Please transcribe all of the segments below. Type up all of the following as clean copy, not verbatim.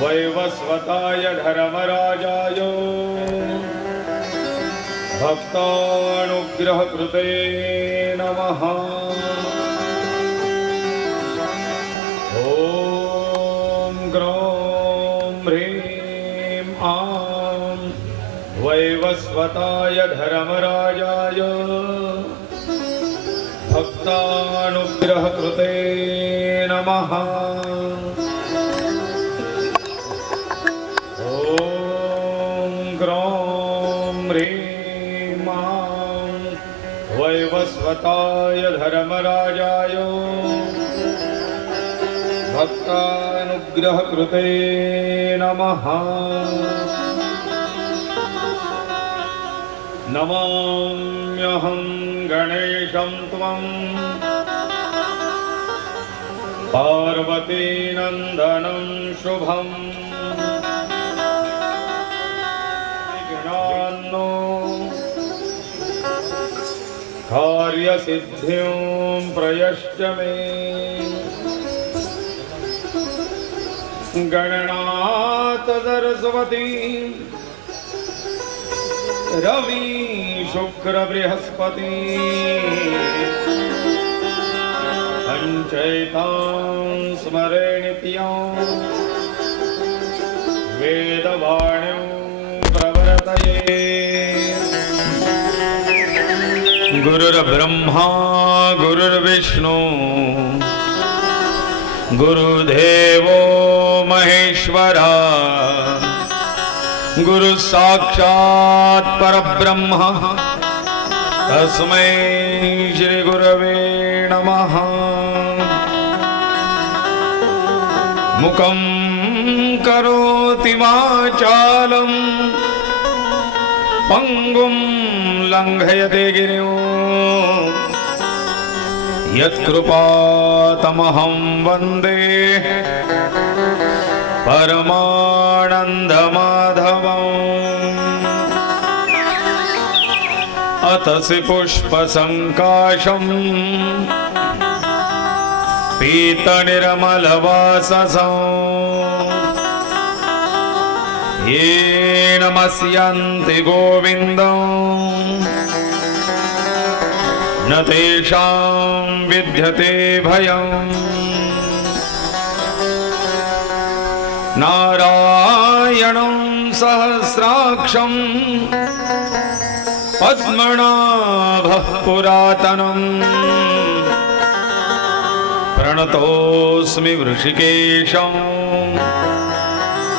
वैवस्वताय धर्मराजाय भक्तानुग्रहकृते नमः। ॐ ग्रौं ह्रीं आं वैवस्वताय धर्मराजाय भक्तानुग्रहकृते नमः। वैवस्वताय धर्मराजाय भक्तानुग्रहकृते नमः। नमाम्यहं गणेशं त्वं पार्वतीनन्दनं शुभं विघ्नान्नो कार्यसिद्धिं प्रयश्च मे गणनाथ सरस्वती रवि शुक्र बृहस्पति पंचैतां स्मरे नित्यं वेदवाण्यों प्रवर्तये गुरुर्ब्रह्मा गुरुर्विष्णु गुरुदेवो महेश्वरा गुरु साक्षात् परब्रह्म तस्मै श्री गुरवे नमः मुखं करोति वाचालं पंगुं लंघयते गिरिं यत्कृपातमहं वन्दे परमानन्दमाधवम् अतसि पुष्पसङ्काशं पीतनिर्मलवाससं ये नमस्यन्ति गोविन्दं न तेषां विद्यते भयम् नारायणं सहस्राक्षं पद्मनाभः पुरातनं प्रणतोऽस्मि वृषिकेशं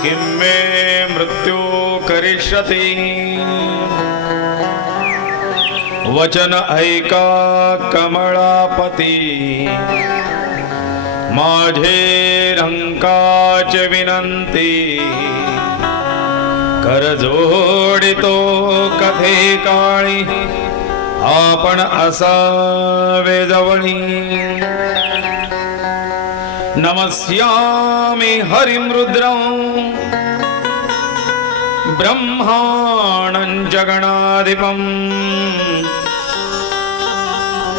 किं मे मृत्यु करिष्यति वचन ऐका कमलापती माझे रंकाच विनंती कर जोडितो कथे काळी आपण असावे जवळी नमस्यामि हरिं रुद्रं ब्रह्माणं जगणाधिपं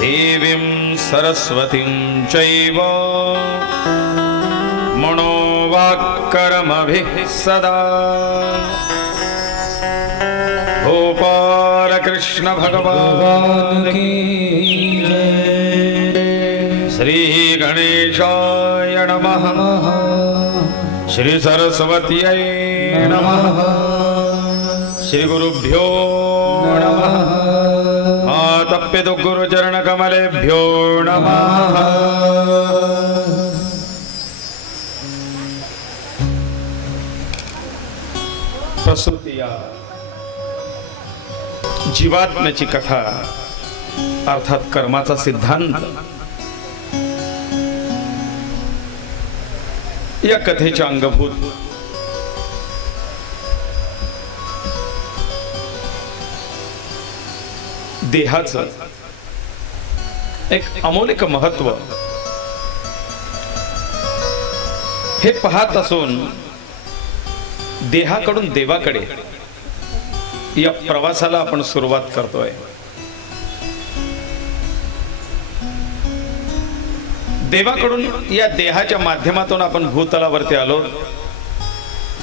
देवीं सरस्वतीं चैव मनोवाक्कर्मभिः सदा गोपाल कृष्ण भगवान की श्री गणेशाय नमः श्री सरस्वत्यै नमः श्री गुरुभ्यो नमः तप्यतु गुरुचरण कमलेभ्यो नमः प्रस्तुती या जीवात्म्याची कथा अर्थात कर्माचा सिद्धांत या कथेच्या अंगभूत देहाचं एक अमोलिक महत्व हे पाहत असून देहाकडून देवाकडे या प्रवासाला आपण सुरुवात करतोय. देवाकडून या देहाच्या माध्यमातून आपण भूतलावरती आलो.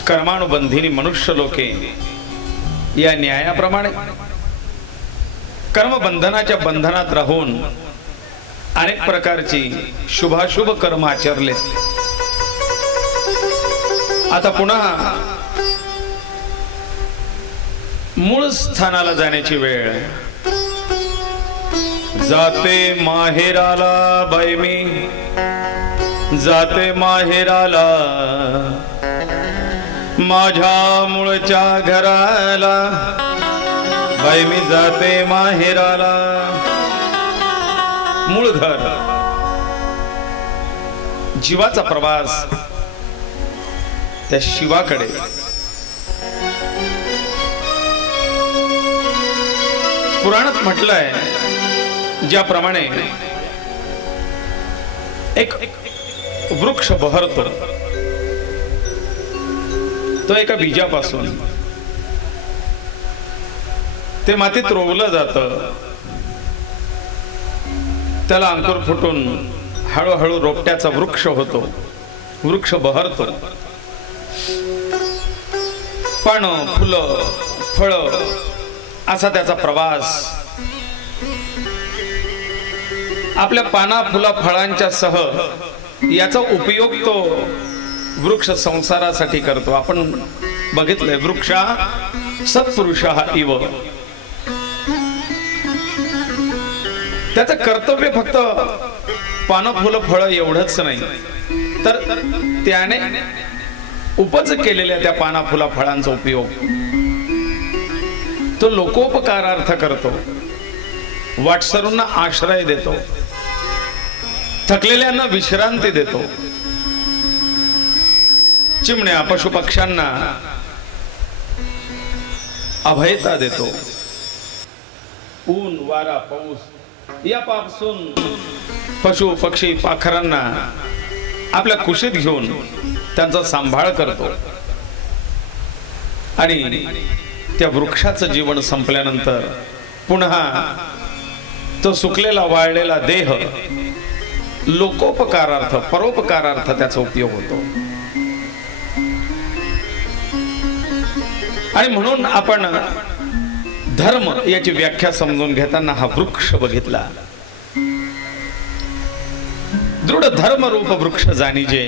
कर्मानुबंधिनी मनुष्य लोके या न्यायाप्रमाणे कर्मबंधनाच्या बंधनात राहून अनेक प्रकारची शुभाशुभ कर्म आचरले. आता पुन्हा मूळ स्थानाला जाण्याची वेळ. जाते माहेराला बाई मी जाते माहेराला माझ्या मूळच्या घराला बाई मी जाते माहेराला. मूळ घर जीवाचा प्रवास त्या शिवाकडे. पुराणात म्हटलंय ज्याप्रमाणे एक वृक्ष बहरतो तो एका बीजापासून ते मातीत रोवलं जातं, त्याला अंकुर फुटून हळूहळू रोपट्याचा वृक्ष होतो, वृक्ष बहरतो, पानं फुलं फळं असा त्याचा प्रवास आपल्या पाना फुला फळांच्या सह याचा उपयोग तो वृक्ष संसारासाठी करतो. आपण बघितलंय वृक्षा सत्पुरुषः इव. त्याचं कर्तव्य फक्त पानं फुलं फळं एवढंच नाही, तर त्याने उपज केलेल्या त्या पाना फुला फळांचा उपयोग तो लोकोपकारार्थ करतो, वाटसरूंना आश्रय देतो, थकलेल्यांना विश्रांती देतो, चिमण्या पशुपक्ष्यांना अभयता देतो. ऊन वारा पाऊस यापासून पशु पक्षी पाखरांना आपल्या कुशीत घेऊन त्यांचा सांभाळ करतो. आणि त्या वृक्षाचं जीवन संपल्यानंतर पुन्हा तो सुकलेला वाळलेला देह लोकोपकारार्थ परोपकारार्थ त्याचा उपयोग होतो. आणि म्हणून आपण धर्म याची व्याख्या समजून घेताना हा वृक्ष बघितला. दृढ धर्म रूप वृक्ष जाणीजे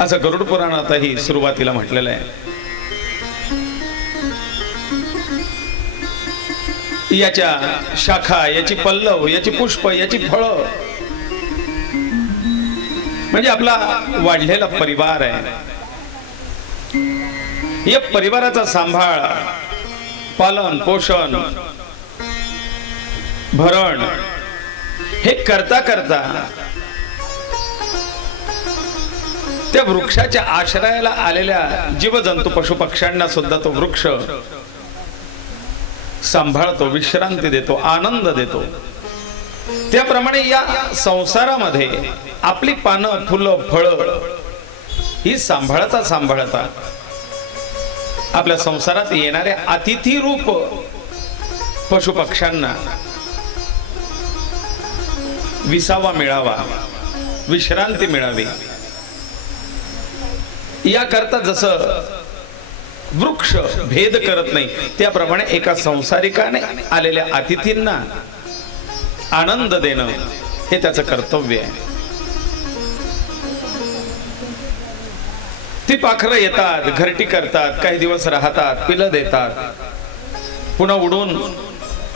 असं गरुड पुराणातही सुरुवातीला म्हटलेलं आहे. याच्या शाखा, याची पल्लव, याची पुष्प, याची फळं म्हणजे आपला वाढलेला परिवार आहे. या परिवाराचा सांभाळ, पालन पोषण, भरण हे करता करता त्या वृक्षाच्या आश्रयाला आलेल्या जीवजंतू पशुपक्ष्यांना सुद्धा तो वृक्ष सांभाळतो, विश्रांती देतो, आनंद देतो. त्याप्रमाणे या संसारामध्ये आपली पानं फुलं फळं ही सांभाळता सांभाळता आपल्या संसारात येणाऱ्या अतिथी रूप पशुपक्ष्यांना विसावा मिळावा, विश्रांती मिळावी याकरता जसं वृक्ष भेद करत नाही, त्याप्रमाणे एका संसारिकाने आलेल्या अतिथींना आनंद देणं हे त्याचं कर्तव्य आहे. ती पाखरं येतात, घरटी करतात, काही दिवस राहतात, पिलं देतात, पुन्हा उडून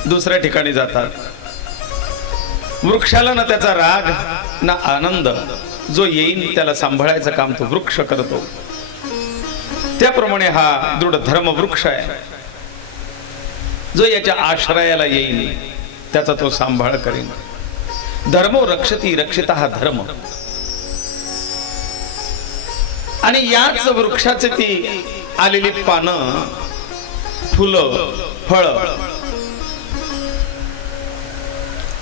दुसऱ्या ठिकाणी जातात. वृक्षाला ना त्याचा राग ना आनंद, जो येईल त्याला सांभाळायचं काम तो वृक्ष करतो. त्याप्रमाणे हा दृढ धर्म वृक्ष आहे, जो याच्या आश्रयाला येईल त्याचा तो सांभाळ करेल. धर्मो रक्षती रक्षिता हा धर्म. आणि याच वृक्षाचे ती आलेली पानं फुलं फळं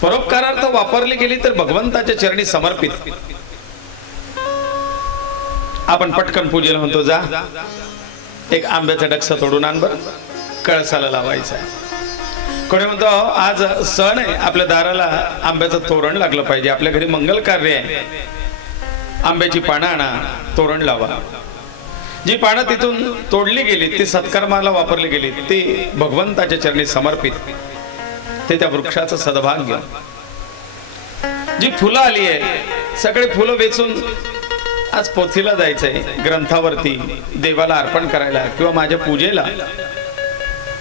परोपकारार्थ वापरली गेली तर भगवंताच्या चरणी समर्पित. आपण पटकन पूजेला म्हणतो, जा एक आंब्याचा डक्सा तोडून आण बरं, कळसाला लावायचा. कोणी म्हणतो आज सण आहे, आपल्या दाराला आंब्याचं तोरण लागलं पाहिजे, आपल्या घरी मंगल कार्य आहे, आंब्याची पानं आणा, तोरण लावा. जी पानं तिथून तोडली गेली, ती सत्कर्माला वापरली गेली, ती भगवंताच्या चरणी समर्पित, ते त्या वृक्षाचं सद्भाग्य. जी फुलं आली आहे, सगळे फुलं वेचून आज पोथीला जायचंय, ग्रंथावरती देवाला अर्पण करायला किंवा माझ्या पूजेला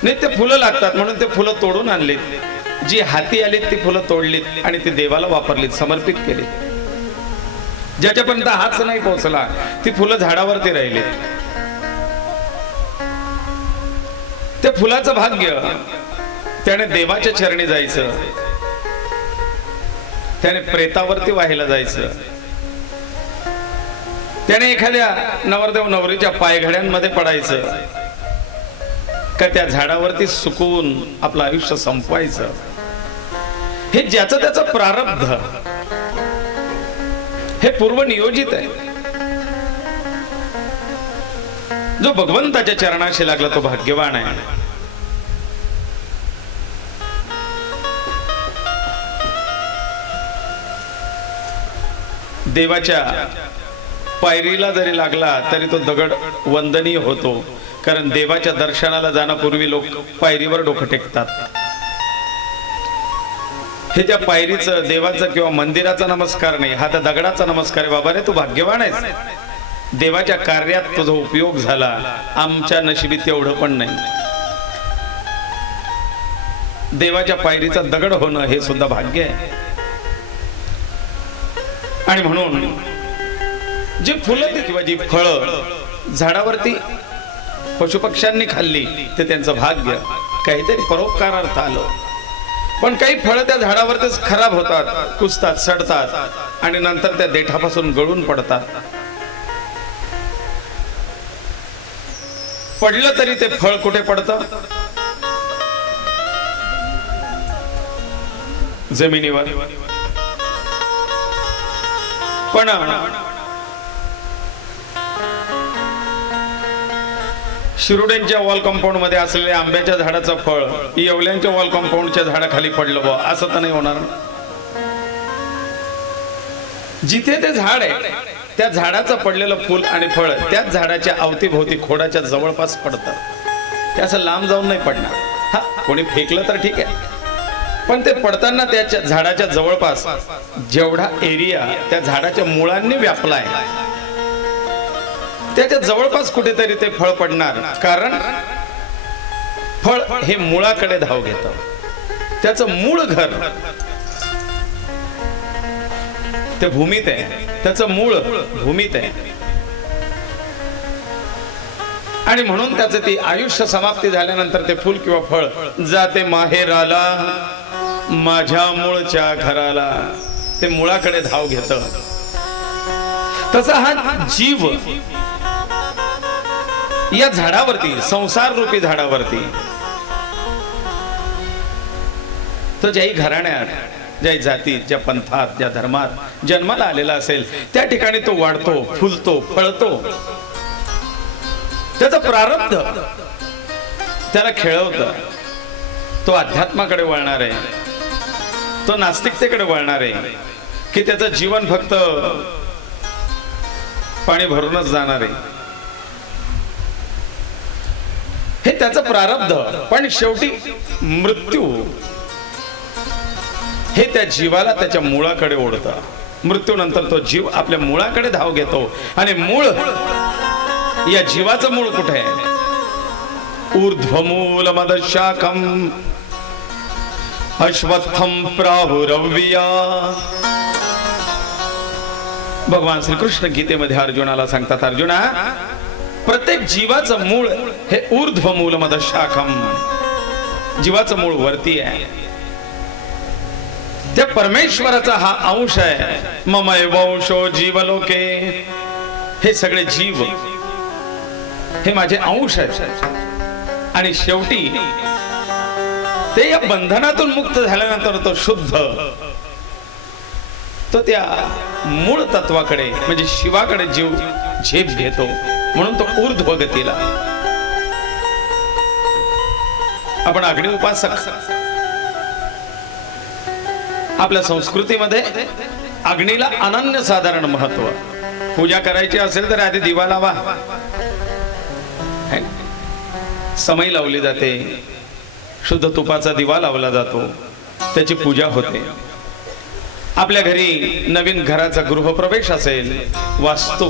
नाही, ते फुलं लागतात म्हणून ते फुलं तोडून आणलीत. जी हाती आलीत ती फुलं तोडलीत आणि ती देवाला वापरलीत, समर्पित केलीत. ज्याच्यापर्यंत हाच नाही पोहोचला ती फुलं झाडावरती राहिली. त्या फुलाचं भाग्य त्याने देवाच्या चरणी जायचं, त्याने प्रेतावरती वाहिला जायचं, त्याने एखाद्या नवरदेव नवरीच्या पायघड्यांमध्ये पडायचं, का त्या झाडावरती सुकवून आपलं आयुष्य संपवायचं? हे ज्याचं त्याचं प्रारब्ध, हे पूर्वनियोजित आहे. जो भगवंताच्या चरणाशी लागला तो भाग्यवान आहे. देवाच्या पायरीला जरी लागला तरी तो दगड वंदनीय होतो, कारण देवाच्या दर्शनाला जाण्यापूर्वी लोक पायरीवर डोकं टेकतात. हे त्या पायरीचं, देवाचं किंवा मंदिराचा नमस्कार नाही, हा त्या दगडाचा नमस्कार आहे. बाबा रे, तू भाग्यवान आहेस, देवाच्या कार्यात तुझा उपयोग झाला, आमच्या नशिबी तेवढं पण नाही. देवाच्या पायरीचा दगड होणं हे सुद्धा भाग्य आहे. आणि म्हणून जी फुलं किंवा जी फळं झाडावरती पशुपक्ष्यांनी खाल्ली ते त्यांचं भाग्य, काहीतरी परोपकारार्थ आलं. पण काही फळं त्या झाडावरतीच खराब होतात, कुजतात, सडतात आणि नंतर त्या देठापासून गळून पडतात. पडलं तरी ते फळ कुठे पडतं? जमिनीवर. पण शिरोड्यांच्या वॉल कंपाऊंड मध्ये असलेल्या आंब्याच्या झाडाचं फळ येवल्यांच्या वॉल कंपाऊंडच्या झाडाखाली पडलं बा, असं तर नाही होणार. जिथे ते झाड आहे त्या झाडाचं पडलेलं फूल आणि फळ त्याच झाडाच्या अवतीभोवती खोडाच्या जवळपास पडतं. ते असं लांब जाऊन नाही पडणार. हा, कोणी फेकलं तर ठीक आहे, पण ते पडताना त्याच्या झाडाच्या जवळपास जेवढा एरिया त्या झाडाच्या मुळांनी व्यापलाय त्याच्या जवळपास कुठेतरी ते फळ पडणार. कारण फळ हे मुळाकडे धाव घेतं. त्याचं मूळ घर ते भूमीत आहे, त्याचं मूळ भूमीत आहे. आणि म्हणून त्याचं ती आयुष्य समाप्ती झाल्यानंतर ते फूल किंवा फळ जाते माहेराला, माझ्या मूळच्या घराला. ते मुळाकडे धाव घेतं. तसा हा जीव या झाडावरती, संसार रूपी झाडावरती, तो ज्याही घराण्यात, ज्या जातीत, ज्या पंथात, ज्या धर्मात जन्माला आलेला असेल त्या ठिकाणी तो वाढतो, फुलतो, फळतो. त्याचा प्रारब्ध त्याला खेळवतं. तो अध्यात्माकडे वळणार आहे, तो नास्तिकतेकडे वळणार आहे, की त्याचं जीवन फक्त पाणी भरूनच जाणार आहे. हे त्याचं प्रारब्ध. पण शेवटी मृत्यू हे त्या जीवाला त्याच्या मुळाकडे ओढतं. मृत्यूनंतर तो जीव आपल्या मुळाकडे धाव घेतो. आणि मूळ, या जीवाचं मूळ कुठे आहे? ऊर्ध्वमूल मदशाखम अश्वत्थम प्राहुरव्या. भगवान श्रीकृष्ण गीतेमध्ये अर्जुनाला सांगतात, अर्जुना, प्रत्येक जीवाचं मूळ हे ऊर्ध्वमूल मदशाखम, जीवाचं मूळ वरती आहे. त्या परमेश्वराचा हा अंश आहे. ममय वंशो जीवलोके. हे सगळे जीव हे माझे अंश आहेत. आणि शेवटी ते या बंधनातून मुक्त झाल्यानंतर तो शुद्ध, तो त्या मूळ तत्वाकडे म्हणजे शिवाकडे जीव झेप घेतो. म्हणून तो ऊर्ध्व गतीला. आपण अग्नि उपासक. आपल्या संस्कृतीमध्ये अग्नीला अनन्यसाधारण महत्व. पूजा करायची असेल तर आधी दिवा लावा, समई लावली जाते, शुद्ध तुपाचा दिवा लावला जातो, त्याची पूजा होते. आपल्या घरी नवीन घराचा गृहप्रवेश असेल, वास्तू,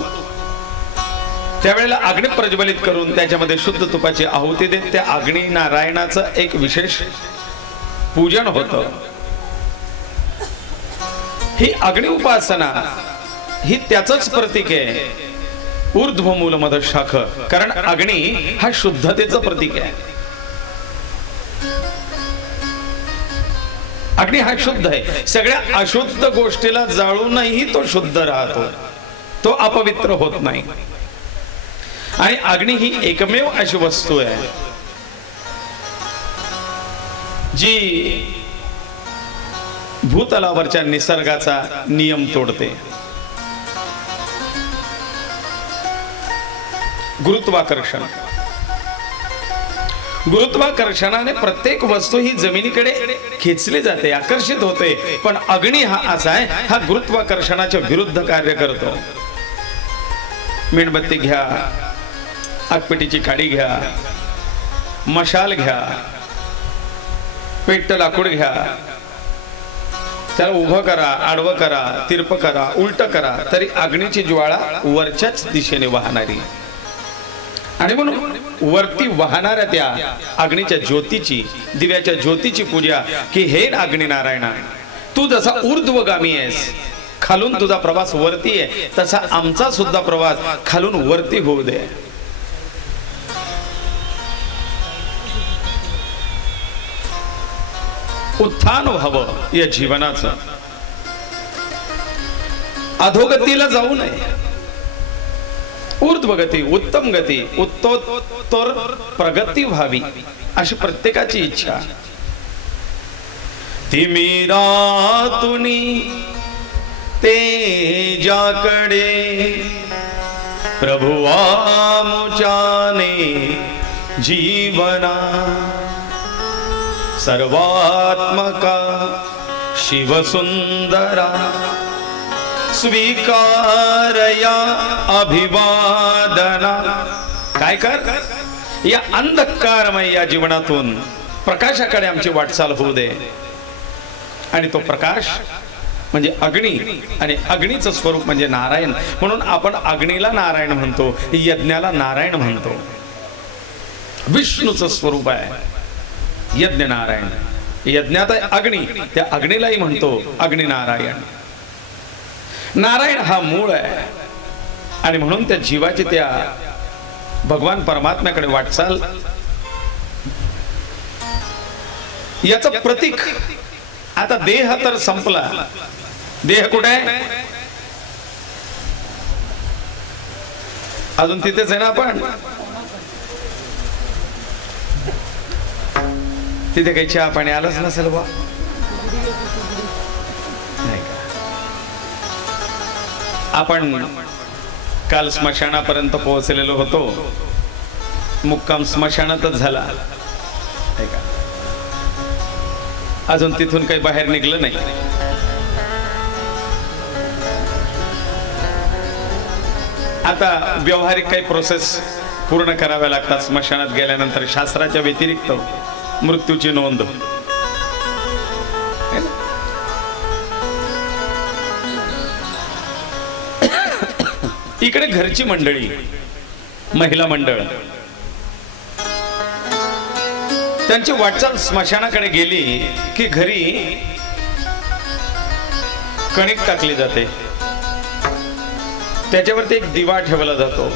त्यावेळेला अग्नी प्रज्वलित करून त्याच्यामध्ये शुद्ध तुपाची आहुती देत त्या अग्नी नारायणाचं एक विशेष पूजन होतं. ही अग्नि उपासना ही त्याचंच प्रतीक आहे, ऊर्ध्वमूल मदशाख. कारण अग्नी हा शुद्धतेचं प्रतीक आहे. अग्नी हा शुद्ध आहे. सगळ्या अशुद्ध गोष्टीला जाळूनही तो शुद्ध राहतो, तो अपवित्र होत नाही. आणि अग्नी ही एकमेव अशी वस्तू आहे जी भूतलावरच्या निसर्गाचा नियम तोडते. गुरुत्वाकर्षण. गुरुत्वाकर्षणाने प्रत्येक वस्तू ही जमिनीकडे खेचली जाते, आकर्षित होते. पण अग्नी हा असा आहे, हा गुरुत्वाकर्षणाच्या विरुद्ध कार्य करतो. मेणबत्ती घ्या, आगपेटीची काडी घ्या, मशाल घ्या, पेट्ट लाकूड घ्या, त्याला उभं करा, आडवं करा, तिरप करा, उलट करा, तरी अग्नीची ज्वाळा वरच्याच दिशेने वाहणारी. आणि म्हणून वरती वाहणाऱ्या त्या अग्नीच्या ज्योतीची, दिव्याच्या ज्योतीची पूजा की हे अग्नी नारायणा, तू जसा ऊर्ध्वगामी आहेस, खालून तुझा प्रवास वरती आहे, तसा आमचा सुद्धा प्रवास खालून वरती होऊ दे. उत्थान व्हावं या जीवनाचं, अधोगतीला जाऊ नये. ऊर्ध्वगती, उत्तम गती, उत्तरोत्तर प्रगती व्हावी अशी प्रत्येकाची इच्छा. तिमिरातुनी तेजाकडे प्रभुवा मुचाने जीवना, सर्वात्मका शिवसुंदरा स्वीकारया अभिवादना. काय कर, या अंधकारमय या जीवनातून प्रकाशाकडे आमची वाटचाल होऊ दे. आणि तो प्रकाश म्हणजे अग्नी, आणि अग्नीचं स्वरूप म्हणजे नारायण. म्हणून आपण अग्नीला नारायण म्हणतो, यज्ञाला नारायण म्हणतो. विष्णूचं स्वरूप आहे यज्ञ नारायण. यज्ञात अग्नी, त्या अग्नीलाही म्हणतो अग्नी नारायण. नारायण हा मूळ आहे. आणि म्हणून त्या जीवाची त्या भगवान परमात्म्याकडे वाटचाल, याचं प्रतीक. आता देह तर संपला, देह कुठे आहे? अजून तिथेच आहे ना आपण. तिथे काही चहा पाणी आलंच नसेल बा, नाही का? आपण काल स्मशानापर्यंत पोहोचलेलो होतो, मुक्काम स्मशानातच झाला, नाही का? अजून तिथून काही बाहेर निघलं नाही. आता व्यावहारिक काही प्रोसेस पूर्ण कराव्या लागतात स्मशानात गेल्यानंतर. शास्त्राच्या व्यतिरिक्त मृत्यूची नोंद. इकडे घरची मंडळी, महिला मंडळ, त्यांची वाटचाल स्मशानाकडे गेली की घरी कणिक टाकली जाते, त्याच्यावरती एक दिवा ठेवला जातो.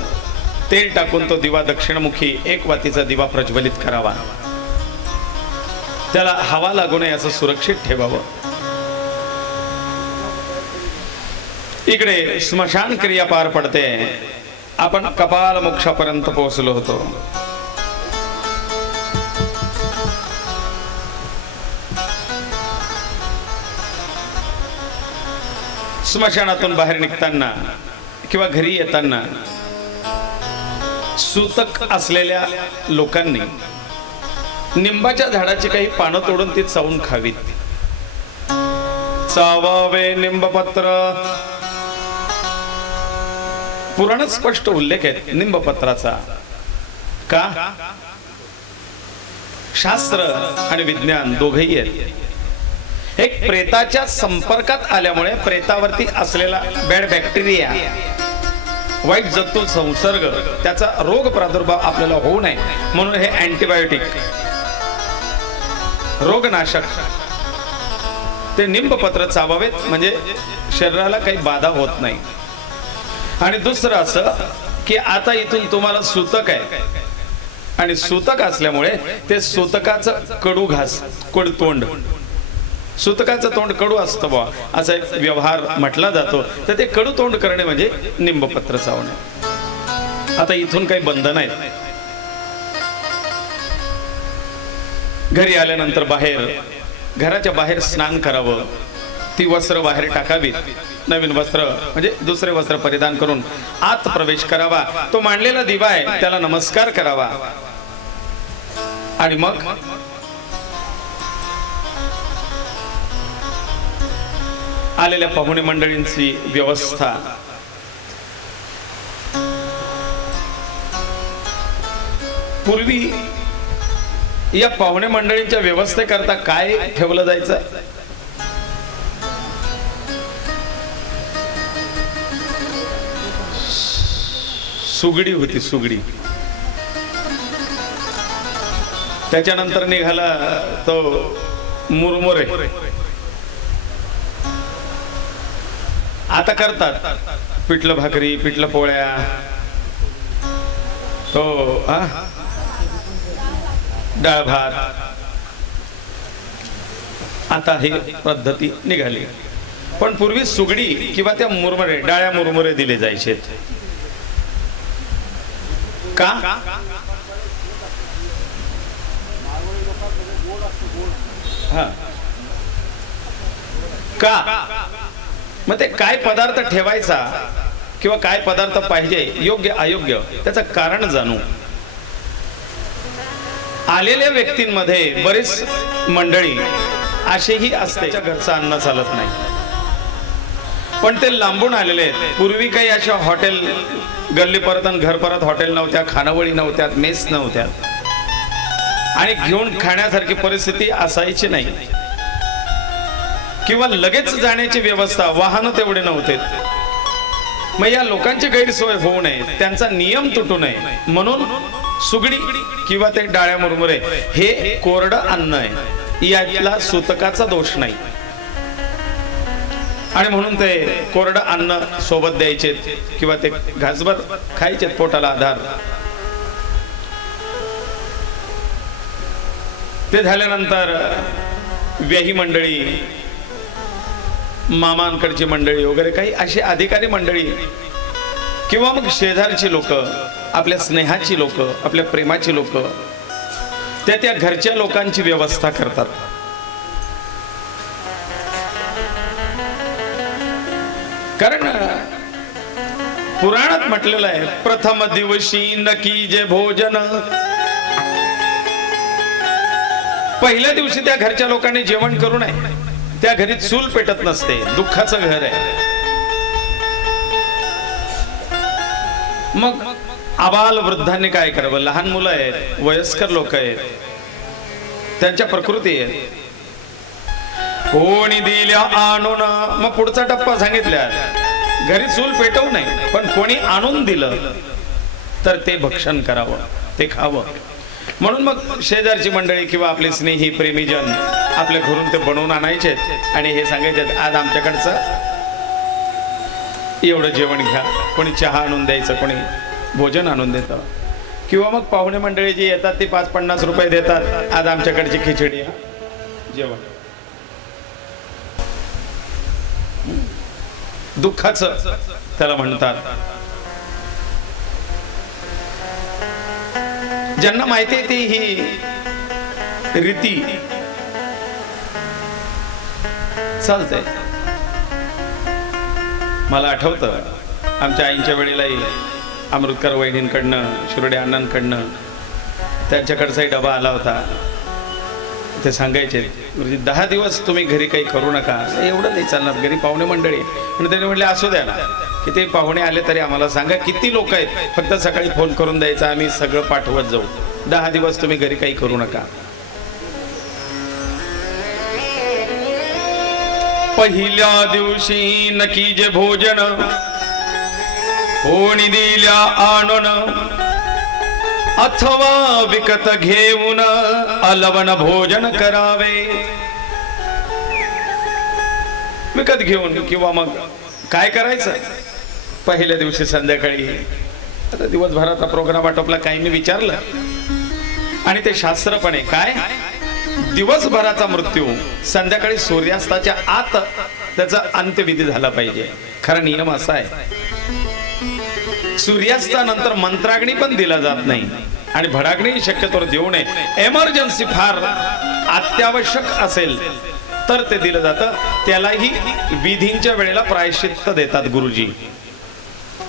तेल टाकून तो दिवा दक्षिणमुखी एक वातीचा दिवा प्रज्वलित करावा. त्याला हवा लागू नये असं सुरक्षित ठेवावं. इकडे स्मशान क्रिया पार पडते. आपण कपाल मोक्षापर्यंत पोहोचलो होतो. स्मशानातून बाहेर निघताना किंवा घरी येताना सूतक असलेल्या लोकांनी निंबाच्या झाडाची काही पानं तोडून ती चावून खावीत. चावावे निंबपत्र. पुराणात स्पष्ट उल्लेख आहे निंबपत्राचा. का? शास्त्र आणि विज्ञान दोघेही आहेत. एक प्रेताच्या संपर्कात आल्यामुळे प्रेतावरती असलेला बॅड बॅक्टेरिया, वाईट जंतू संसर्ग, त्याचा रोग प्रादुर्भाव आपल्याला होऊ नये म्हणून हे अँटीबायोटिक, रोगनाशक, ते निंबपत्र चावावेत म्हणजे शरीराला काही बाधा होत नाही. आणि दुसरं असं की आता इथून तुम्हाला सूतक आहे आणि सूतक असल्यामुळे ते सूतकाचं कडू घास, कडतोंड, सूतकाचं तोंड कडू असतं बा असा एक व्यवहार म्हटला जातो. तर ते कडू तोंड करणे म्हणजे निंबपत्र चावणे. आता इथून काही बंधन आहेत. घरी आल्यानंतर घराच्या बाहेर स्नान करावं, ती वस्त्र बाहेर टाकावीत, नवीन वस्त्र म्हणजे दुसरे वस्त्र परिधान करून आत प्रवेश करावा, तो मांडलेला दिवा आहे त्याला नमस्कार करावा आणि मग आलेल्या पाहुणे मंडळींची व्यवस्था, पूर्वी या पाहुणे मंडळींच्या व्यवस्थेकरता काय ठेवलं जायचं? सुगडी होती, सुगडी. त्याच्यानंतर निघाला तो मुरमुरे. आता करतात पिठलं भाकरी, पिठलं पोळ्या, तो डाळ भात. आता ही पद्धती निघाली, पण पूर्वी सुगडी किंवा त्या मुरमुरे, डाळ्या मुरमुरे दिले जायचे. का? का? मग ते काय पदार्थ ठेवायचा किंवा काय पदार्थ पाहिजे, योग्य अयोग्य, त्याचं कारण जाणू. आलेल्या व्यक्तींमध्ये बरीच मंडळी असेही असते घरचं अन्न चालत नाही, पण ते लांबून आलेले आहेत. पूर्वी काही अशा हॉटेल, गल्ली परत आणि घर परत हॉटेल नव्हत्या, खानावळी नव्हत्या, मेस नव्हत्या आणि घेऊन खाण्यासारखी परिस्थिती असायची नाही किंवा लगेच जाण्याची व्यवस्था, वाहन तेवढे नव्हते. मग या लोकांची गैरसोय होऊ नये, त्यांचा नियम तुटू नये म्हणून सुगडी किंवा ते डाळ्या मुरमुरे हे कोरडं अन्न आहे, यातला सूतकाचा दोष नाही आणि म्हणून ते कोरडं अन्न सोबत द्यायचे किंवा ते घासभर खायचे, पोटाला आधार. ते झाल्यानंतर व्याही मंडळी, मामांकडची मंडळी वगैरे काही अशी अधिकारी मंडळी किंवा मग शेजारची लोक, आपल्या स्नेहाची लोक, आपल्या प्रेमाची लोक, त्या घरच्या लोकांची व्यवस्था करतात. कारण पुराणात म्हटलेलं आहे, प्रथम दिवशी नकी जे भोजन. पहिल्या दिवशी त्या घरच्या लोकांनी जेवण करू नये, त्या घरी चूल पेटत नसते, दुःखाचं घर आहे. मग आबाल वृद्धांनी काय करावं? लहान मुलं आहेत, वयस्कर लोक आहेत, त्यांच्या प्रकृती आहेत, कोणी दिल्या आणून. मग पुढचा टप्पा सांगितल्या, घरी चूल पेटवू नये, पण कोणी आणून दिलं तर ते भक्षण करावं, ते खावं. म्हणून मग शेजारची मंडळी किंवा आपले स्नेही प्रेमीजन आपल्या घरून ते बनवून आणायचे आणि हे सांगायचे, आज आमच्याकडचं एवढं जेवण घ्या. कोणी चहा आणून द्यायचं, कोणी भोजन आणून देतं किंवा मग पाहुणे मंडळी जी येतात ती 5-50 रुपये देतात, आज आमच्याकडची खिचडी जेवण. दुःखाचं त्याला म्हणतात. ज्यांना माहिती आहे ती ही रीती चालते. मला आठवतं आमच्या आईंच्या वेळेलाही अमृतकर वहिनींकडनं, शिरोडे अण्णांकडनं त्यांच्याकडचाही डबा आला होता. ते सांगायचे, 10 दिवस तुम्ही घरी काही करू नका. एवढं नाही चालणार, घरी पाहुणे मंडळी. आणि त्यांनी म्हटले, असू द्या ना, किती पाहुणे आले तरी आम्हाला सांगा किती लोक आहेत, फक्त सकाळी फोन करून द्यायचा, आम्ही सगळं पाठवत जाऊ. 10 दिवस तुम्ही घरी काही करू नका. पहिल्या दिवशी नकी जे भोजन, कोणी दिल्या आणून, अथवा विकत घेऊन अलवण भोजन करावे. विकत घेऊन किंवा मग काय करायचं? पहिल्या दिवशी संध्याकाळी, आता दिवसभराचा प्रोग्राम आटोपला, काही मी विचारलं आणि ते शास्त्रपणे काय, दिवसभराचा मृत्यू संध्याकाळी सूर्यास्ताच्या आत त्याचा अंत्यविधी झाला पाहिजे. खरा नियम असा आहे, सूर्यास्तानंतर मंत्राग्नी पण दिला जात नाही. आणि भडाकणी शक्यतोवर देऊ नये. एमर्जन्सी फार अत्यावश्यक असेल तर ते दिलं जातं. त्यालाही विधींच्या वेळेला प्रायश्चित्त देतात गुरुजी.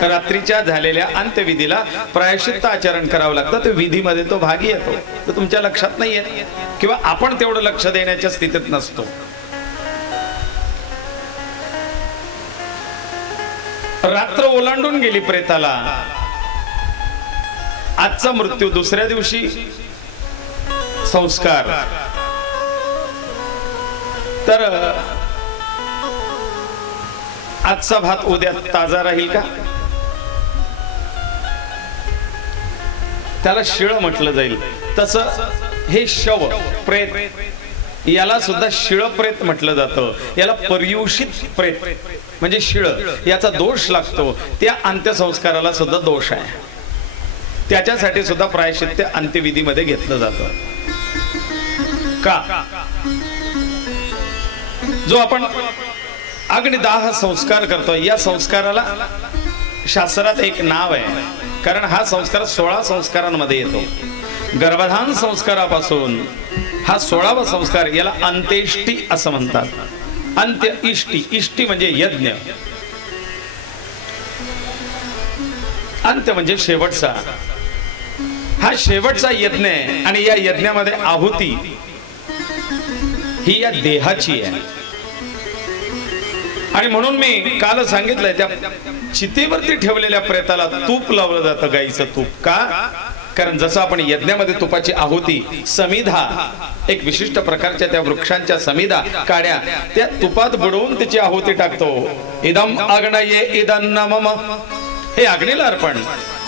रात्रीच्या झालेल्या अंत्यविधीला प्रायश्चित्त आचरण करावं लागतं. ते विधीमध्ये तो भागी येतो. तर तुमच्या लक्षात नाही येत किंवा आपण तेवढं लक्ष देण्याच्या स्थितीत नसतो. रात्र ओलांडून गेली प्रेताला. आजचा मृत्यू, दुसऱ्या दिवशी संस्कार. तर आजचा भात उद्या ताजा राहील का? त्याला शिळ म्हटलं जाईल. तसं हे शव प्रेत याला सुद्धा शिळ प्रेत म्हटलं जातं. याला पर्युषित प्रेत म्हणजे शिळ याचा दोष लागतो. त्या अंत्यसंस्काराला सुद्धा दोष आहे. त्याच्यासाठी सुद्धा प्रायश्चित्त अंत्यविधीमध्ये घेतलं जातं. का? जो आपण अग्निदाह संस्कार करतोय, या संस्काराला शास्त्रात एक नाव आहे. कारण हा संस्कार 16 संस्कारांमध्ये येतो. गर्भधान संस्कारापासून हा 16वा संस्कार, याला अंत्येष्टी असं म्हणतात. अंत्य इष्टी, इष्टी म्हणजे यज्ञ, अंत्य म्हणजे शेवटचा. हा शेवटचा यज्ञ आहे. आणि या यज्ञामध्ये आहुती ही या देहाची आहे. आणि म्हणून मी काल सांगितलंय, त्या चितेवरती ठेवलेल्या प्रेताला तूप लावलं जातं, गाईचं तूप. का? कारण जसं आपण यज्ञामध्ये तुपाची आहुती, समिधा, एक विशिष्ट प्रकारच्या त्या वृक्षांच्या समिधा काड्या त्या तुपात बुडवून त्याची आहुती टाकतो. इदम अग्नये इदं मम, हे अग्नीला अर्पण,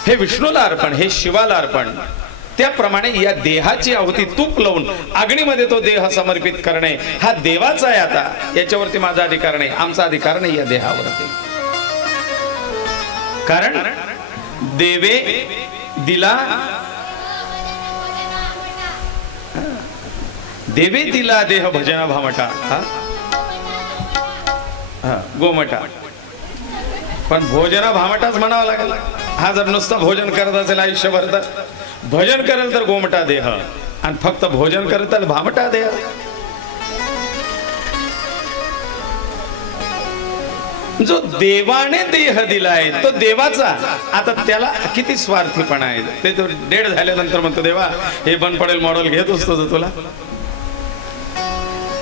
हे विष्णूला अर्पण, हे शिवाला अर्पण. त्याप्रमाणे या देहाची आहुती तूप लावून अग्नीमध्ये तो देह समर्पित करणे हा देवाचा आहे. आता याच्यावरती माझा अधिकार नाही, आमचा अधिकार नाही या देहावरती. कारण देवे दिला, देवे दिला देह भजना भामटा, गोमटा. पण भोजना भामटाच म्हणावा लागेल. हा जर नुसतं भोजन करत असेल आयुष्यभर, तर भजन करेल तर गोमटा देह, आणि फक्त भोजन करेल तर भामटा देह. जो देवाने देह दिलाय तो देवाचा. आता त्याला किती स्वार्थीपणा आहे. ते तो डेड झाल्यानंतर म्हणतो, देवा हे बंद पडेल मॉडेल घेत असतो तुला,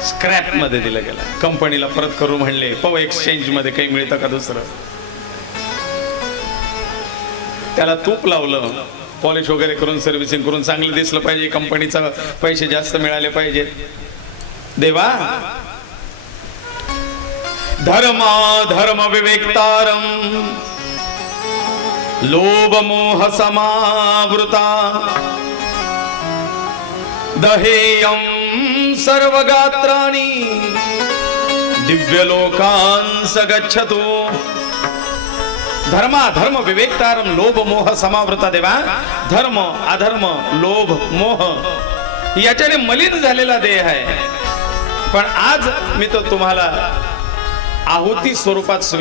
स्क्रॅप मध्ये दिलं गेलं, कंपनीला परत करू म्हणले, पव एक्सचेंज मध्ये काही मिळतं का दुसरं. त्याला तूप लावलं, पॉलिश वगैरे करून सर्व्हिसिंग करून चांगलं दिसलं पाहिजे, कंपनीचा पैसे जास्त मिळाले पाहिजे. देवा धर्मा धर्म विवेक्तारम लोभ मोह समावृता दहेयं सर्वगात्राणि दिव्यलोकांस गच्छतु. धर्मा धर्म विवेक्तारम लोभ मोह समावृता. देवा धर्म अधर्म लोभ मोह याच्याने मलिन झालेला देह आहे. पण आज मी तो तुम्हाला आहुती स्वरूपात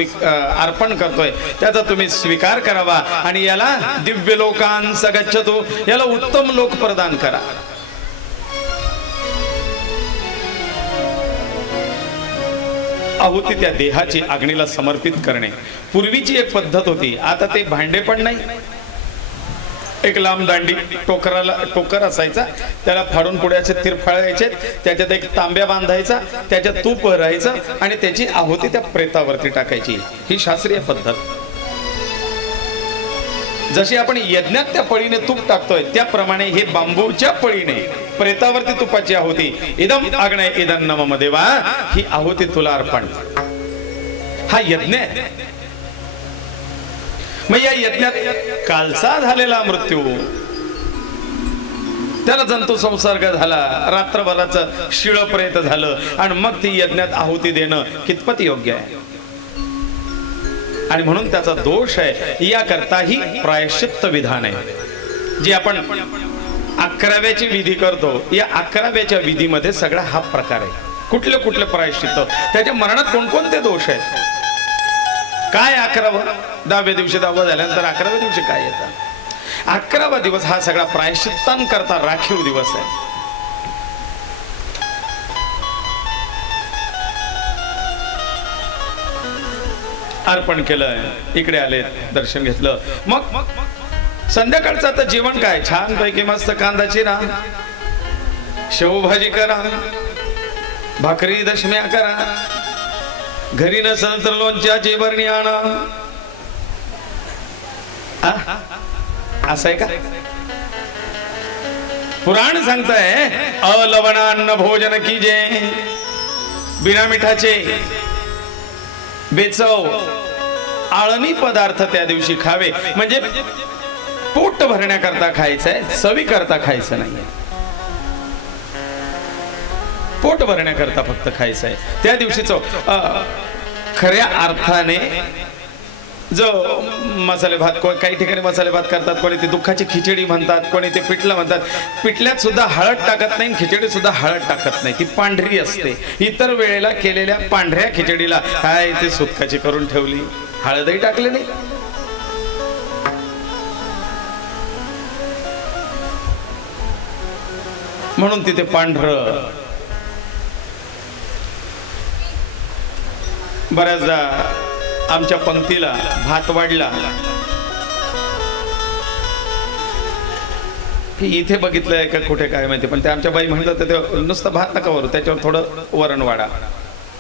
अर्पण करतोय, त्याचा तुम्ही स्वीकार करावा आणि याला दिव्य लोकांस गच्छतु, याला उत्तम लोक प्रदान करा. आहुती त्या देहाची अग्नीला समर्पित करणे पूर्वीची एक पद्धत होती. आता ते भांडे पण नाही. एक लांब दांडी टोकर असायचा, त्याला फाडून पुढे असे तिरफाळायचे, त्याच्यात एक तांब्या बांधायचा, त्याच्यात तूप भरायचं आणि त्याची आहुती त्या प्रेतावरती टाकायची. ही शास्त्रीय पद्धत. जशी आपण यज्ञात त्या पळीने तूप टाकतोय, त्याप्रमाणे हे बांबूच्या पळीने प्रेतावरती तुपाची आहुती. इदम अग्नये इदं मम देवा, ही आहुती तुला अर्पण. हा यज्ञ आहे. मग या यज्ञात कालचा झालेला मृत्यू, त्याला जंतू संसर्ग झाला, रात्रभराचं शिळ प्रेत झालं आणि मग ती यज्ञात आहुती देणं कितपत योग्य आहे. आणि म्हणून त्याचा दोष आहे. याकरताही प्रायश्चित्त विधान आहे. जी आपण 11व्याची विधी करतो, या 11व्याच्या विधीमध्ये सगळा हा प्रकार आहे. कुठले कुठले प्रायश्चित्त, त्याच्या मरणात कोणकोणते दोष आहेत, काय 11वं, 10व्या दिवशी 10वं झाल्यानंतर 11व्या दिवशी काय येतं. 11वा दिवस हा सगळा प्रायश्चित्तांकरता राखीव दिवस आहे. अर्पण केलं, इकडे आले, दर्शन घेतलं. मग संध्याकाळचं आता जेवण काय, छान पैकी मस्त कांदाची ना शेवभाजी करा, भाकरी दशम्या करा, घरी नसेल तर लोणच्याची बरणी आणा. असं आहे का? पुराण सांगताय अलवणान्न भोजन कीजे, बिना मिठाचे बेचव आळणी पदार्थ त्या दिवशी खावे. म्हणजे पोट भरण्याकरता खायचंय, चवी करता खायचं नाही, पोट भरण्याकरता फक्त खायचंय. त्या दिवशीच खऱ्या अर्थाने जो मसाले भात, काही ठिकाणी मसाले भात करतात, कोणी ते दुःखाची खिचडी म्हणतात, कोणी ते पिठलं म्हणतात. पिठल्यात सुद्धा हळद टाकत नाही, खिचडी सुद्धा हळद टाकत नाही, ती पांढरी असते. इतर वेळेला केलेल्या पांढऱ्या खिचडीला काय ते सुतकाची करून ठेवली, हळदही टाकले नाही. म्हणून तिथे पांढरं. बऱ्याचदा आमच्या पंक्तीला भात वाढला, इथे बघितलंय का कुठे काय माहिती, पण ते आमच्या बाई म्हणतात ते नुसतं भात नका वरू, त्याच्यावर थोडं वरण वाढा,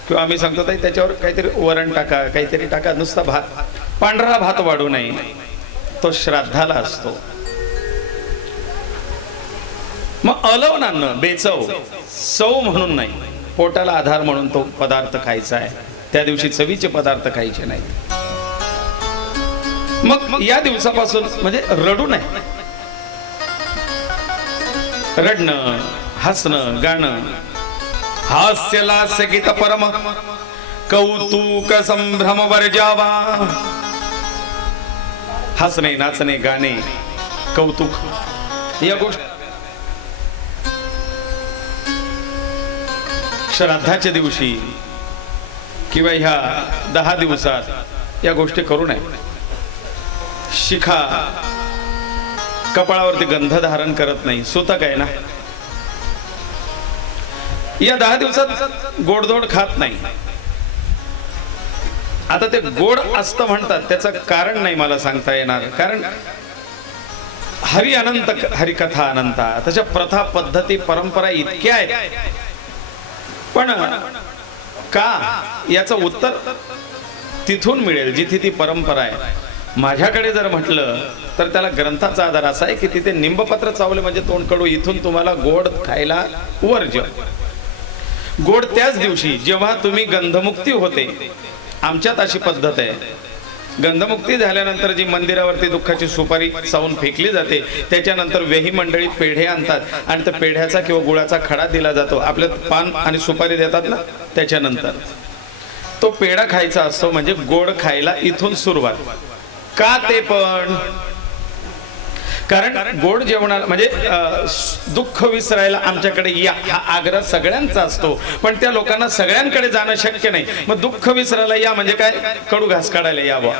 किंवा आम्ही सांगतो ताई त्याच्यावर काहीतरी वरण टाका, काहीतरी टाका, नुसता भात, पांढरा भात वाढू नये, तो श्राद्धाला असतो. मग अलवणान्न बेचव, चव म्हणून नाही, पोटाला आधार म्हणून तो पदार्थ खायचा आहे. त्या दिवशी चवीचे पदार्थ खायचे नाही. मग या दिवसापासून म्हणजे रडू नये, रडणं, हसणं, गाणं, हास्य लास्य गीत परम कौतुक संभ्रम वर्जावा. हसणे, नाचणे, गाणे, कौतुक या गोष्टी श्राद्धाच्या दिवशी किंवा ह्या 10 दिवसात या गोष्टी करू नये. शिखा, कपाळावरती गंध धारण करत नाही, सुतक आहे ना. या 10 दिवसात गोडधोड खात नाही. आता ते गोड असतं म्हणतात, त्याचं कारण नाही मला सांगता येणार, कारण हरी अनंत, हरिकथा अनंता, तशा प्रथा पद्धती परंपरा इतक्या आहेत. पण का, याचं उत्तर तिथून मिळेल जिथे ती परंपरा आहे. माझ्याकडे जर म्हटलं तर त्याला ग्रंथाचा आधार असा आहे की तिथे निंबपत्र चावले म्हणजे तोंडकडू, इथून तुम्हाला गोड खायला वर्ज्य. गोड त्याच दिवशी जेव्हा तुम्ही गंधमुक्ती होते. आमच्यात अशी पद्धत आहे, गंधमुक्ती झाल्यानंतर जी मंदिरावरती दुःखाची सुपारी चावून फेकली जाते, त्याच्यानंतर वेही मंडळी पेढे आणतात आणि त्या पेढ्याचा किंवा गुळाचा खडा दिला जातो. आपल्यात पान आणि सुपारी देतात ना, त्याच्यानंतर तो पेढा खायचा असतो. म्हणजे गोड खायला इथून सुरुवात. का ते पण कारण गोड जेवणाला म्हणजे दुःख विसरायला आमच्याकडे या, हा आग्रह सगळ्यांचा असतो, पण त्या लोकांना सगळ्यांकडे जाणं शक्य नाही. मग दुःख विसरायला या म्हणजे काय, कडू घास काढायला यावं.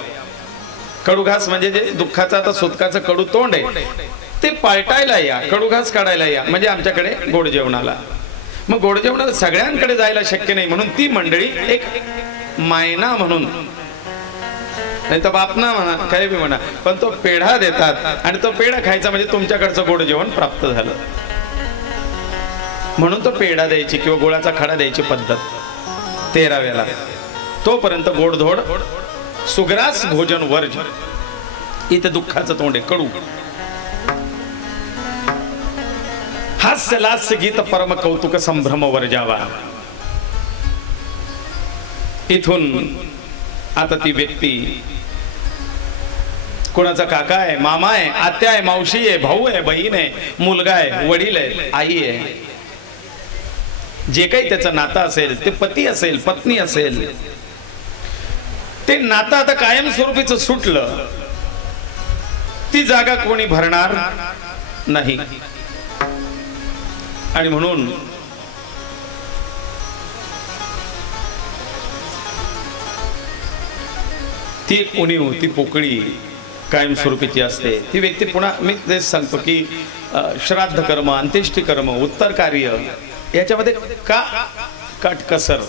कडू घास म्हणजे जे दुःखाचं आता सुतकाचं कडू तोंड आहे ते पालटायला या, कडू घास काढायला या, म्हणजे आमच्याकडे गोड जेवणाला. मग गोड जेवणाला सगळ्यांकडे जायला शक्य नाही, म्हणून ती मंडळी एक मायना म्हणून, नाही तर बापना म्हणा, काही बी म्हणा, पण तो पेढा देतात आणि तो पेढा खायचा म्हणजे तुमच्याकडचं गोड जेवण प्राप्त झालं. म्हणून तो पेढा द्यायची किंवा गोळाचा खडा द्यायची पद्धत 13व्याला. तोपर्यंत गोडधोड सुग्रास भोजन वर्ज. इथे दुःखाचं तोंड आहे, कडू. हास्य लास्य गीत परम कौतुक संभ्रम वर्जावा. इथून आता ती व्यक्ती कोणाचा काका आहे, मामा आहे, आत्या आहे, मावशी आहे, भाऊ आहे, बहीण आहे, मुलगा आहे, वडील आहे, आई आहे, जे काही त्याचं नातं असेल, ते पती असेल, पत्नी असेल, ते नातं आता कायमस्वरूपीच सुटलं. ती जागा कोणी भरणार नाही. आणि म्हणून ती उणीव, ती पोकळी कायमस्वरूपीची असते ती व्यक्ती पुन्हा मी तेच सांगतो की श्राद्ध कर्म, अंत्येष्टी कर्म, उत्तर कार्य याच्यामध्ये का काटकसर,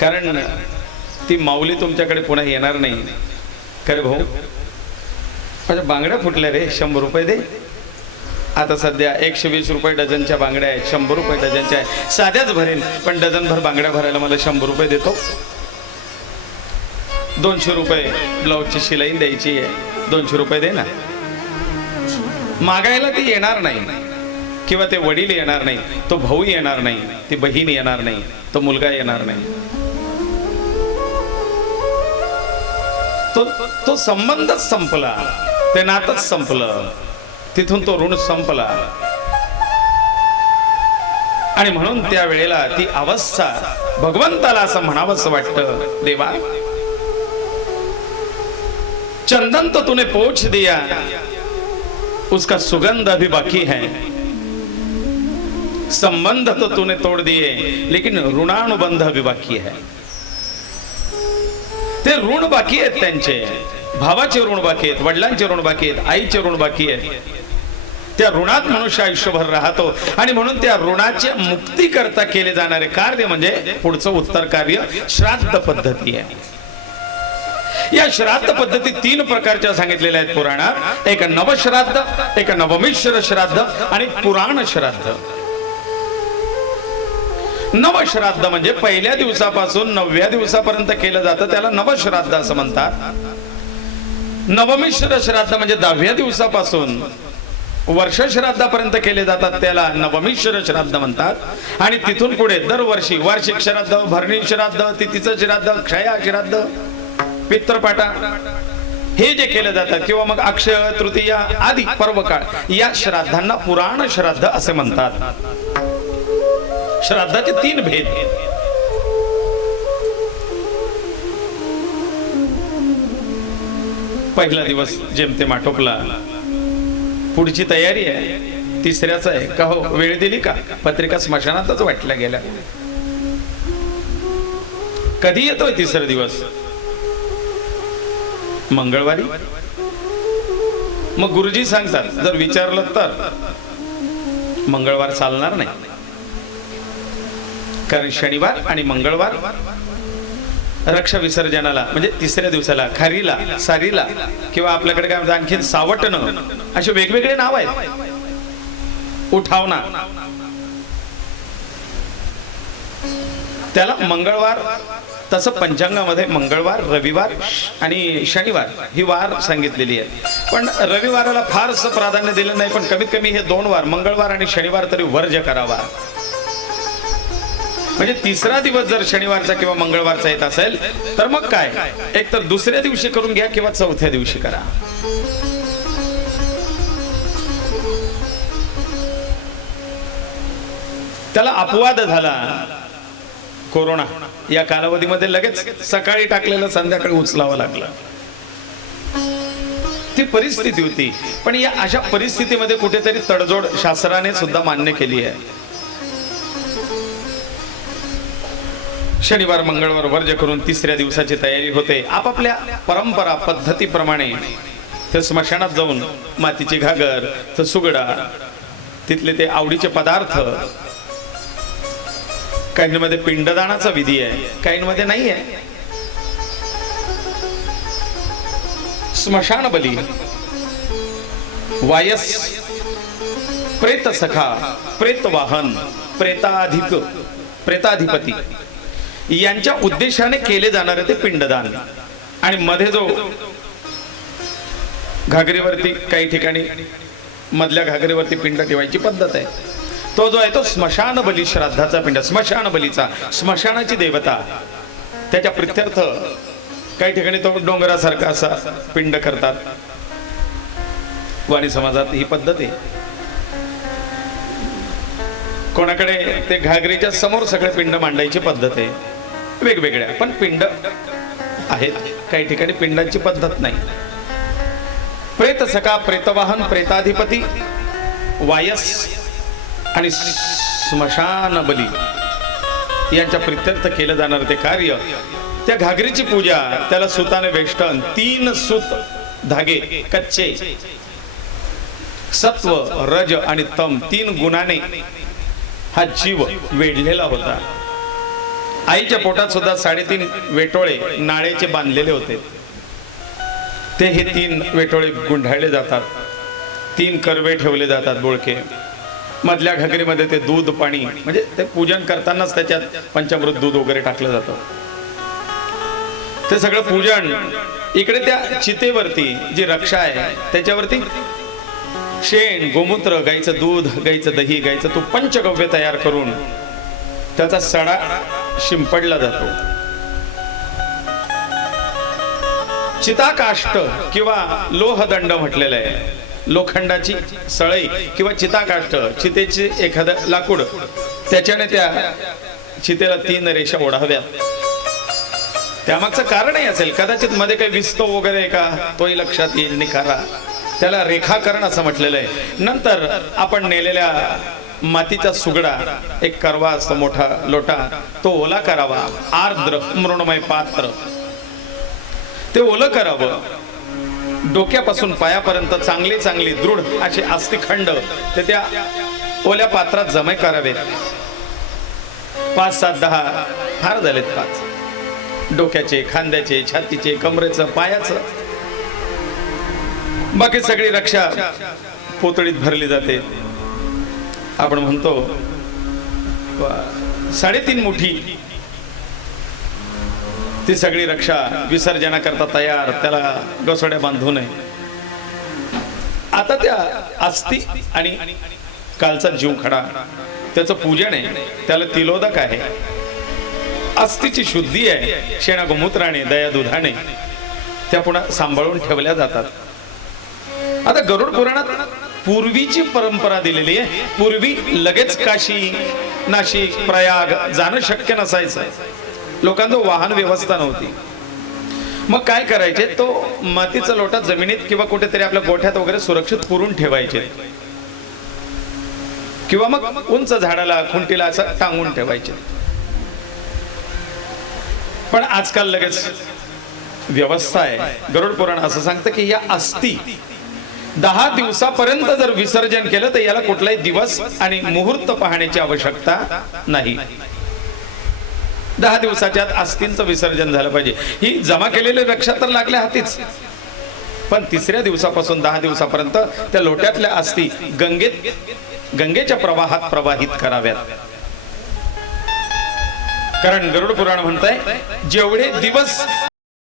कारण ती माऊली तुमच्याकडे पुन्हा येणार नाही. खरे भाऊ माझ्या बांगड्या फुटल्या रे, 100 रुपये दे. आता सध्या 120 रुपये डझनच्या बांगड्या आहेत, 100 रुपये डझनच्या आहे. साध्याच भरेन पण डझनभर बांगड्या भरायला मला 100 रुपये देतो. 200 रुपये ब्लाऊजची शिलाई द्यायची आहे, 200 रुपये दे ना. मागायला ती येणार नाही किंवा ते वडील येणार नाही, तो भाऊ येणार नाही, ती बहीण येणार नाही, तो मुलगा येणार नाही. तो संबंधच संपला, ते नातच संपलं, तिथून तो ऋण संपला. आणि म्हणून त्या वेळेला ती अवस्था भगवंताला असं म्हणावंसं वाटतं, देवा चंदन तो तूने पोछ दिया, उसका सुगंध अभी बाकी है. संबंध तो तूने तोड़ दिए लेकिन ऋणानुबंध अभी बाकी है. ते ऋण बाकी आहेत, त्यांचे भावाचे ऋण बाकी आहेत, वडिलांचे ऋण बाकी आहेत, आईचे ऋण बाकी आहेत. त्या ऋणात मनुष्य आयुष्यभर राहतो. आणि म्हणून त्या ऋणाचे मुक्ती करता केले जाणारे कार्य म्हणजे पुढचं उत्तर कार्य श्राद्ध पद्धती आहे. या श्राद्ध पद्धती 3 प्रकारच्या सांगितलेल्या आहेत पुराणात. एक नवश्राद्ध, एक नवमिश्र श्राद्ध आणि पुराण श्राद्ध. नवश्राद्ध म्हणजे पहिल्या दिवसापासून 9व्या दिवसापर्यंत केलं जातं, त्याला नवश्राद्ध असं म्हणतात. नवमिश्र श्राद्ध म्हणजे 10व्या दिवसापासून वर्ष श्राद्धापर्यंत केले जातात, त्याला नवमिश्र श्राद्ध म्हणतात. आणि तिथून पुढे दरवर्षी वार्षिक श्राद्ध, भरणी श्राद्ध, तिथीचं श्राद्ध, क्षया श्राद्ध, पितृपाटा हे जे केले जातात किंवा मग अक्षय तृतीया आदी पर्वकाळ, या श्राद्धांना पुराण श्राद्ध असे म्हणतात. श्राद्धाचे 3 भेद. पहिला दिवस जेमतेम आटोपला, पुढची तयारी आहे, तिसऱ्याचा आहे का हो वेळ दिली का, पत्रिका स्मशानातच वाटल्या गेल्या. कधी येतोय तिसरा दिवस? मंगळवारी. मग गुरुजी सांगतात जर विचारलं तर मंगळवार चालणार नाही, कारण शनिवार आणि मंगळवार रक्षा विसर्जनाला म्हणजे तिसऱ्या दिवसाला, खारीला, सारीला किंवा आपल्याकडे काय म्हणतात आणखी सावटणं, असे वेगवेगळे नाव आहेत. उठावना, त्याला मंगळवार. तसं पंचांगामध्ये मंगळवार, रविवार आणि शनिवार ही वार सांगितलेली आहे. पण रविवाराला फारसं प्राधान्य दिलं नाही, पण कमीत कमी हे 2 वार मंगळवार आणि शनिवार तरी वर्ज्य करावा. म्हणजे तिसरा दिवस जर शनिवारचा किंवा मंगळवारचा येत असेल तर मग काय, एक तर दुसऱ्या दिवशी करून घ्या किंवा चौथ्या दिवशी करा. त्याला अपवाद झाला कोरोना या कालावधीमध्ये, लगेच सकाळी टाकलेलं संध्याकाळी उचलावं लागलं. ती परिस्थिती होती. पण या अशा परिस्थितीमध्ये कुठेतरी तडजोड शास्त्राने सुद्धा मान्य केली आहे. शनिवार मंगळवार वर्ज्य करून तिसऱ्या दिवसाची तयारी होते. आपापल्या परंपरा पद्धतीप्रमाणे ते स्मशानात जाऊन मातीची घागर, तर सुगडा, तिथले ते आवडीचे पदार्थ, काहींमध्ये पिंडदानाचा विधी आहे, काहींमध्ये नाही आहे. स्मशान बली, वायस, प्रेत सखा, प्रेत वाहन, प्रेताधिपती यांच्या उद्देशाने केले जाणारे ते पिंडदान. आणि मध्ये जो घागरीवरती काही ठिकाणी मधल्या घागरीवरती पिंड ठेवायची पद्धत आहे, तो जो आहे तो स्मशान बली श्राद्धाचा पिंड. स्मशान बलीचा, स्मशानाची देवता, त्याच्या प्रित्यर्थ काही ठिकाणी तो डोंगरासारखा असा पिंड करतात. वाणी समाजात ही पद्धत आहे. कोणाकडे ते घागरीच्या समोर सगळे पिंड मांडायची पद्धत आहे, वेगवेगळ्या पण पिंड आहेत. काही ठिकाणी पिंडांची पद्धत नाही. प्रेत सखा, प्रेतवाहन, प्रेताधिपती, वायस आणि स्मशान बली यांच्या प्रित्यर्थ केलं जाणार ते कार्य त्या घागरीची पूजा, त्याला सुताने वेष्टन, 3 सूत धागे कच्चे, सत्व रज आणि तम 3 गुणाने हा जीव वेढलेला होता. आईच्या पोटात सुद्धा 3.5 वेटोळे नाळेचे बांधलेले होते. ते हे 3 वेटोळे गुंढाळले जातात, 3 करवे ठेवले जातात बोळके. मधल्या घागरीमध्ये ते दूध पाणी, म्हणजे ते पूजन करतानाच त्याच्यात पंचामृत दूध वगैरे टाकलं जातं. ते सगळं पूजन इकडे त्या चितेवरती जी रक्षा आहे त्याच्यावरती शेण, गोमूत्र, गाईचं दूध, गाईचं दही, गाईचं तूप, पंचगव्य तयार करून त्याचा सडा शिंपडला जातो. चिताकाष्ट किंवा लोहदंड म्हटलेलं आहे. लोखंडाची सळई किंवा चिताकाष्ट, चितेचे एखादं लाकूड, त्याच्याने त्या चितेला 3 रेषा ओढाव्यात. त्यामागचं कारणही असेल, कदाचित मध्ये काही विस्तो वगैरे का, तोही लक्षात येईल निखारा. त्याला रेखाकरण असं म्हटलेलं आहे. नंतर आपण नेलेल्या मातीचा सुगडा, एक करवा असतो मोठा लोटा, तो ओला करावा. आर्द्र मृणमय पात्र ते ओलं करावं. डोक्यापासून पायापर्यंत चांगले चांगले दृढ असे अस्थिखंड ते त्या ओल्या पात्रात जमा करावेत. 5, 7, 10 हार झालेत. 5 डोक्याचे, खांद्याचे, छातीचे, कमरेचं, पायाचं. बाकी सगळी रक्षा पोतळीत भरली जाते. आपण म्हणतो 3.5 मुठी ती सगळी रक्षा विसर्जनाकरता तयार, त्याला गसोड्या बांधू नये. आता त्या अस्थि आणि कालचा जीव खडा, त्याचं पूजन आहे, त्याला तिलोदक आहे. अस्थिची शुद्धी आहे, शेणा गोमूत्राने, दया दुधाने त्या पुन्हा सांभाळून ठेवल्या जातात. आता गरुड पुराणात पूर्वीची परंपरा दिलेली आहे. पूर्वी लगेच काशी, नाशिक, प्रयाग जाणं शक्य नसायचं. लोकांना वाहन व्यवस्था नव्हती. मग काय करायचे, तो मातीचा लोटा जमिनीत किंवा कुठेतरी आपल्या गोठ्यात वगैरे सुरक्षित पुरून ठेवायचे, किंवा मग उंच झाडाला, खुंटीला असं टांगून ठेवायचे. पण आजकाल लगेच व्यवस्था आहे. गरुड पुराण असं सांगतं की या अस्थि 10 दिवसापर्यंत जर विसर्जन केलं तर याला कुठलाही दिवस आणि मुहूर्त पाहण्याची आवश्यकता नाही. 10 दिवसाच्या आत अस्थींचं विसर्जन झालं पाहिजे. ही जमा केलेली रक्षा तर लागल्या हातीच, पण 3ऱ्या दिवसापासून 10 दिवसापर्यंत त्या लोट्यातल्या अस्थी गंगेच्या प्रवाहात प्रवाहित कराव्यात. कारण गरुड पुराण म्हणतंय जेवढे दिवस